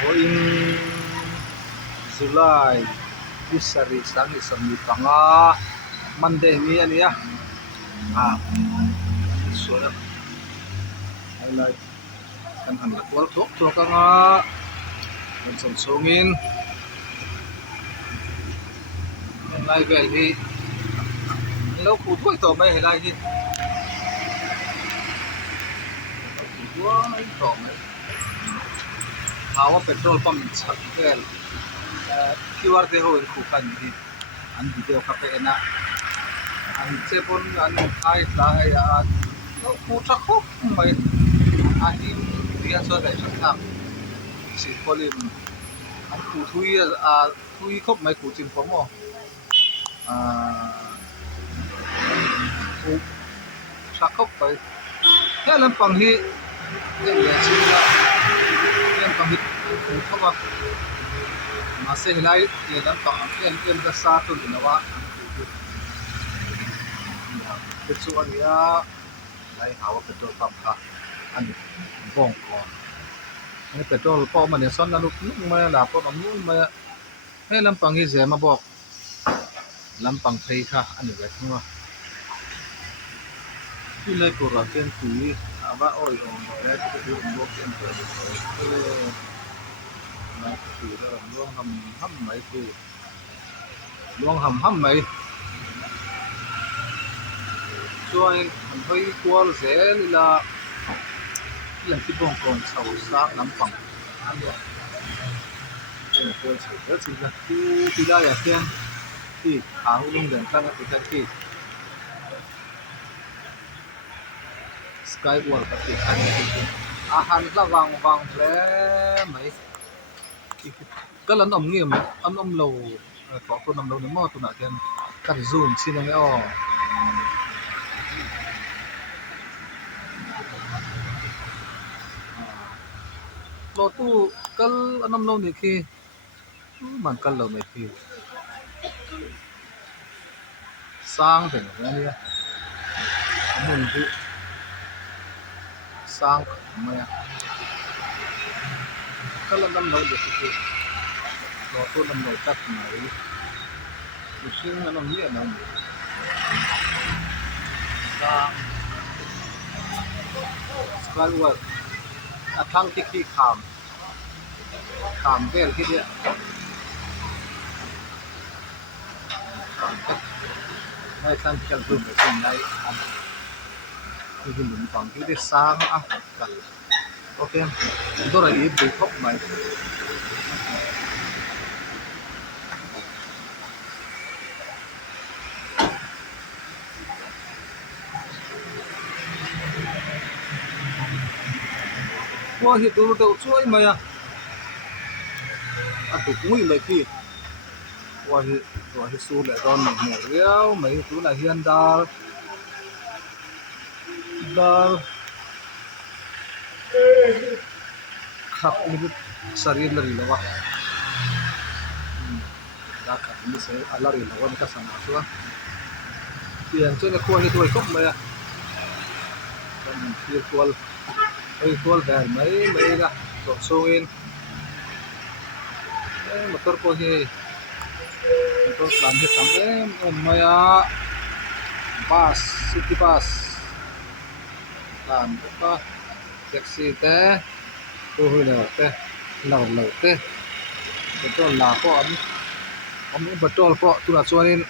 Going July Isari sang isang tanga Monday ni ani ya so highlight kan hangat wal tok tok nga kan songin lai vel hi lâu phút thôi tổ mày lại đi quá tổ mày hawa petrol pump chak vel QR te ho in khu kan hi an video ka pe na an chepon an ai ta ai an lâu phút chắc khóc mày anh đi dia so dai chak nam si polim an khu thui khóc mày khu chin pom mo chắc khóc vậy thế làm bằng hi để chỉ là làm bằng hi không ạ mà sẽ lại để làm bằng em đã xa tôi nữa wa cái số anh ya lại hawa petrol pump ha anh bong ko cái petrol pump mà son là lúc mà là có nóng mà thế làm bằng hi dễ mà bọc làm bằng phay ha anh vậy không ạที่เลยกูรักกันคุยว่าโอ้ยแล้วจะดูบอกกันไปนะคือเราล่วงทำไหมคือล่วงทำไหมช่วยมันไปกลัวเสียลีละอย่างที่บอกก่อนชาวสร้างน้ำฟังอันนี้เป็นตัวเสือจริงนะที่ได้อย่างเช่นที่หาหุ้นเดินตั้งแต่ที่sky wall pati ahan la wang ple mai kalan om ngem om lo to to nam lo ni mo tu na ken kan zoom sin nge o lo tu kal anam lo ni khi man kal lo ni khi sang thing ni mun tu sang maya kalau nam lo de tu to nam lo tak mai usin na nam ni nam sang skyward athang ti khi kham vel ki dia mai sang kal tu mai nai cái mình còn cái sáng cần ok đó là ý bị khóc mày qua hiện tôi đâu chuối mày tụi cũng mày kia qua hiện su lại con mày mồi réo mày tú là hiên đa khắp những sari lari lawa đã khắp những sari lari lawa mình ta sang masuk kan yang tu nak kuah itu ikut maya dan kual ber mai lah soin motor ko hi motor lanjut sampai maya pas city pas làm có taxi té tôi là té lẩu té betul lah kok om betul kok tu lah chuanin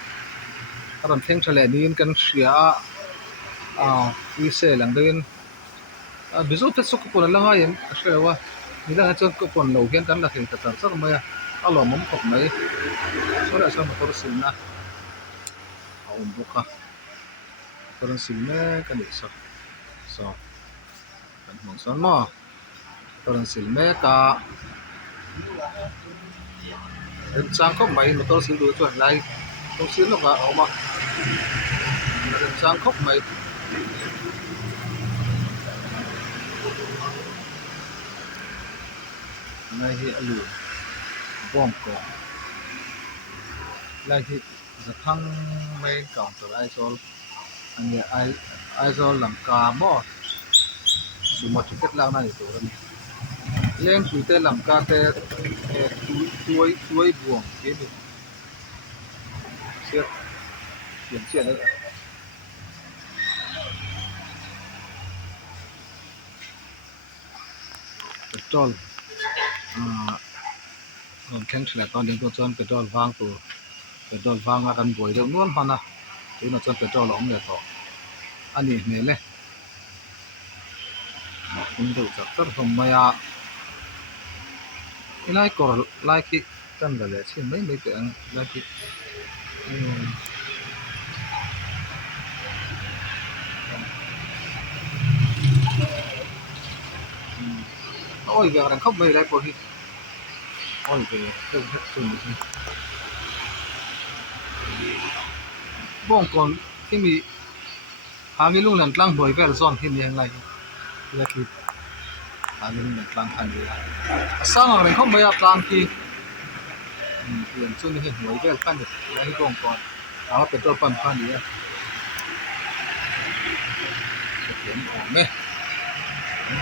ron theng thale nin kan hria wi se lang den bizu te sok pon la ha yem ashlewa ni la chon ko pon lo hian kan la theng ta tar sak mai alo mom kok mai sora sa motor silna om buka motor silna kan iso so kan mong son mo motor silna ka sang khóc mày motor sil du chuan lai không sil lo ka oma sang khóc mày này hi alu bom ko lai hi zathang mai counter aisol ani aisol langka mo suma ticket lang na ito leng pui te lam ka te tuai buông cái gì siết tiền chuyện đấy petrol còn khen là con đến con chân petrol vang là cần buổi đâu luôn hả na thế nó chân petrol là ông để to anh đi này này cũng được chắc không mày à cái này còn lại cái chân là để xem mấy cái lại cái ôi giờ đang khóc mày lại có gì ôi về đâu hết rồi bong cònที่มีหามีลุงหลังกลางบ่อยแวลซอนที่มีอะไรละคือหามีลุงหลังกลางคันดีสร้างอะไรเขาไม่อยากกลางที่เปลี่ยนช่วงนี้ให้หวยแวลกันเด็ดแล้วให้บองก่อนเอาเป็นตัวปั่นคันดีอะเปลี่ยนของไหม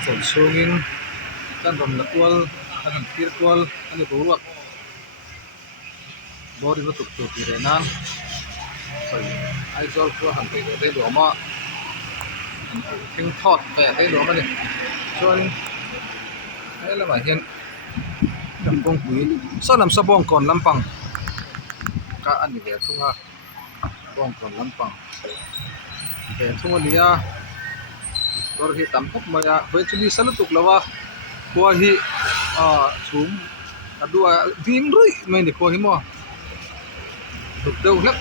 ส่วนช่วงนี้กันรำละตัวกันตีตัวอันนี้รู้ว่าบอดี้มันตุกๆอยู่ในนั้นไอ้จอลก็หันไปได้หลวมอ่ะทิ้งทอดแปะได้หลวมอ่ะเนี่ยส่วนไอ้ละหมาเห็นลำปงปุ๋ยซ่อนลำสะบองก่อนลำปังก็อันนี้แหละทุ่งอ่ะบองก่อนลำปังแต่ทุ่งอันนี้อ่ะตัวที่ต่ำพบมาอ่ะเวทีนี้สรุปตุกแล้วว่าพัวที่สูงดูอ่ะดิ้งรุ่ยไม่ได้พัวที่มั่วถูกเดาเล็ก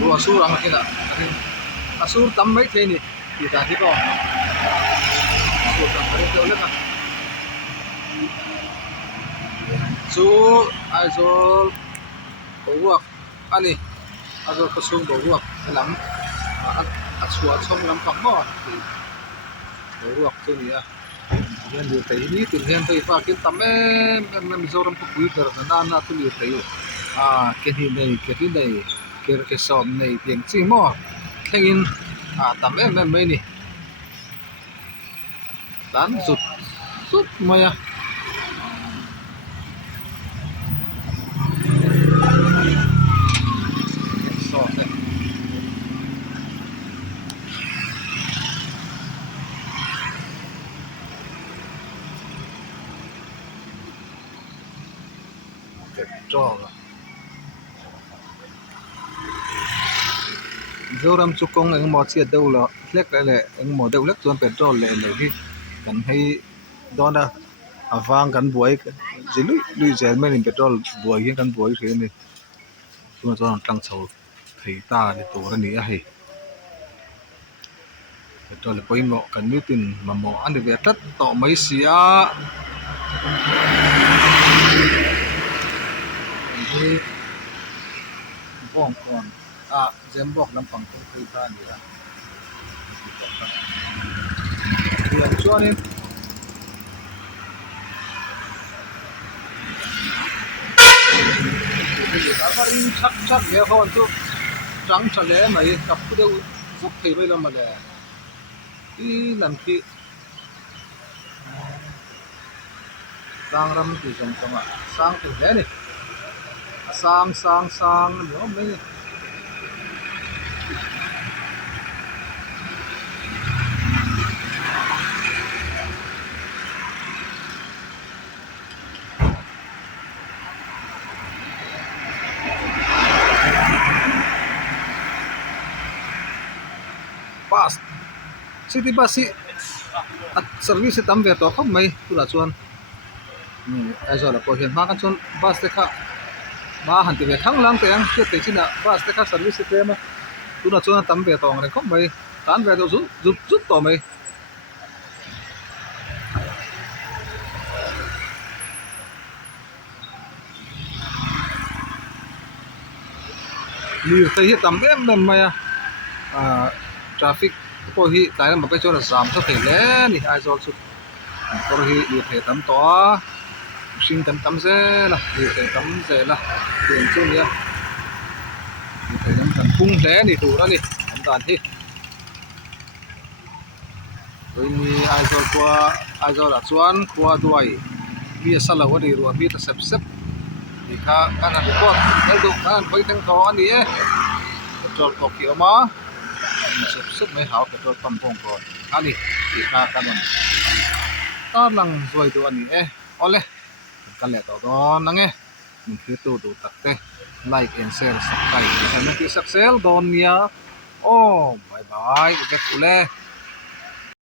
ดูasur ang kina asur tambay thế này thì ta thấy có asur tambay thế ulit na so azol bawak ani azol kasung bawak alam asua som lam pak mo bawak tu ni ah yan dia tay ni tu yan tay pa kin tamme mizoram ko pui ter na tu ni tay ke hi nei cái sòm này tiếng chi mò thanh in tắm em mấy nè tán rụt rút mày à sòm này cái trò Zoram chukong ang mo chia đâu là lek lại lệ ang mo đâu lek tuan petrol lệ lệ đi cần hay đó là vang cần buổi chỉ lui rèn mấy petrol buổi cái cần buổi thế này tuan tuan tăng sầu thấy ta để tổ ra này hay petrol là quay mọ cần như tin mà mọ ăn được việc tất tọ mấy xía thì vòng còn dêm bọc làm bằng không thấy ta nữa liền cho nên bây giờ ta phải chắc nghe hơn chứ trắng trở lẽ mày cặp cái đâu rất thì bây giờ mà lẽ đi làm gì sang râm thì giống không ạ sang thì thế này sang nữa mấy bus city bus at service tam ve to không mấy tu là chuan ai rồi là có hiện hóa cái chuan bus te kha ba hẳn thì về thắng lắm tiền chưa tính xin là bus te kha service te mà tu là chuan tam ve to này không mấy tán về đâu rút to mấy liều thấy hiện tầm em mày traffic có hi tại mà cái chỗ là giảm có thể lẽ thì ai rồi chút có hi liều thể tắm to sinh tắm dễ là liều thể tắm dễ là tiền chỗ này liều thể tắm cung lẽ thì đủ đó đi tắm tàn thì với ni ai rồi là chuan qua đuôi mi sala wa ri ru mi ta sep sep ni kha kan han report ngal du kan hoi teng tho ani e petrol pump ki oma sep sep mai hau petrol pump pong ko ani ti kha kan on ta lang zoi du ani e ole kan le to don nang e min khi tu du tak te like and share subscribe kan ki saksel don nia oh bye bye ve kule